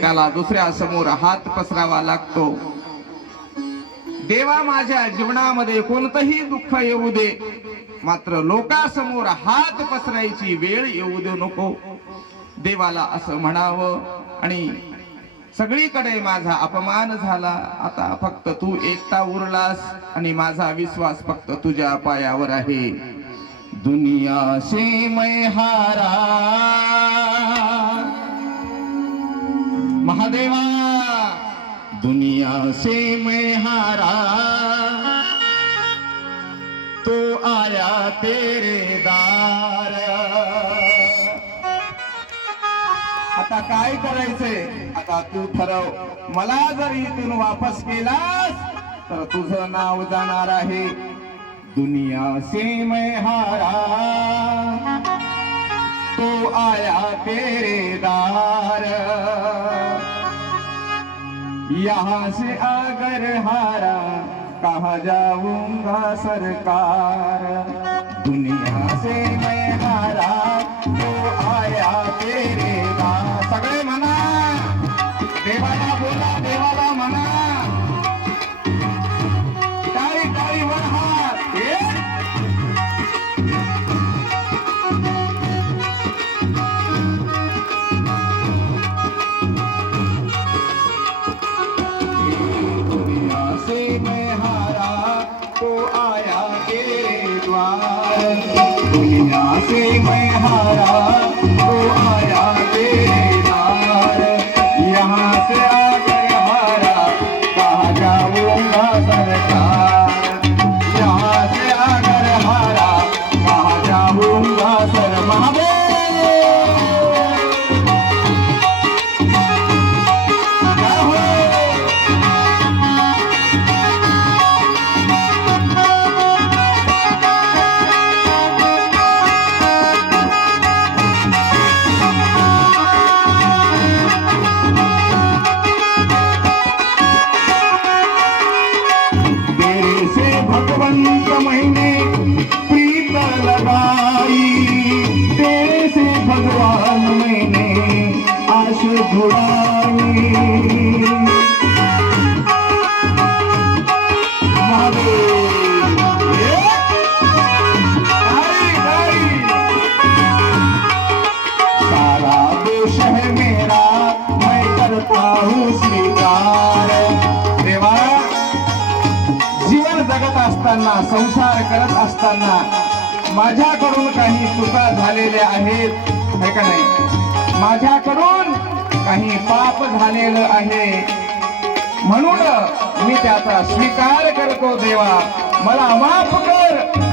त्याला दुसऱ्या समोर हात पसरावा लागतो. देवा, माझ्या जीवनामध्ये कोणतंही दुःख येऊ दे, मात्र लोकांसमोर हात पसरायची वेळ येऊ देऊ नको. देवाला असं म्हणावं. आणि सगळीकडे माझा अपमान झाला, आता फक्त तू एकटा उरलास आणि माझा विश्वास फक्त तुझ्या पायावर आहे. दुनिया से मैं हारा महादेवा, दुनिया से मैं हारा, तो आया तेरे दार. आता काय करायचंय, आता तू ठरव. मला जर इथून वापस केलास तर तुझं नाव जाणार आहे. दुनिया से मैं हारा, तो आया तेरे दार. यहाँ से अगर हारा कहाँ जाऊंगा सरकार. दुनिया से मैं हारा, तो आया तेरे दार. सगळे म्हणा, देवाला बोला, देवाला म्हणा. टाळी टाळी वर हात. मैं हारा, तो आया तेरे द्वार. दुनिया से मैं हारा, तो आया तेरे द्वार. यहाँ से आकर हारा कहाँ जाऊंगा सरकार. यहाँ से आकर हारा कहाँ जाऊंगा सरकार. मैंने प्रीत लगाई, तेरे से भगवान मैंने आश जुड़ाई. सारा दोष है मेरा, मैं करता हूँ स्वीकार. देवा, जीवन जगत असताना, संसार करत असताना माझ्याकडून काही चुका झालेल्या आहेत, है का नाही? माझ्याकडून काही पाप झालेलं आहे, म्हणून मी त्याचा स्वीकार करतो. देवा, मला माफ कर.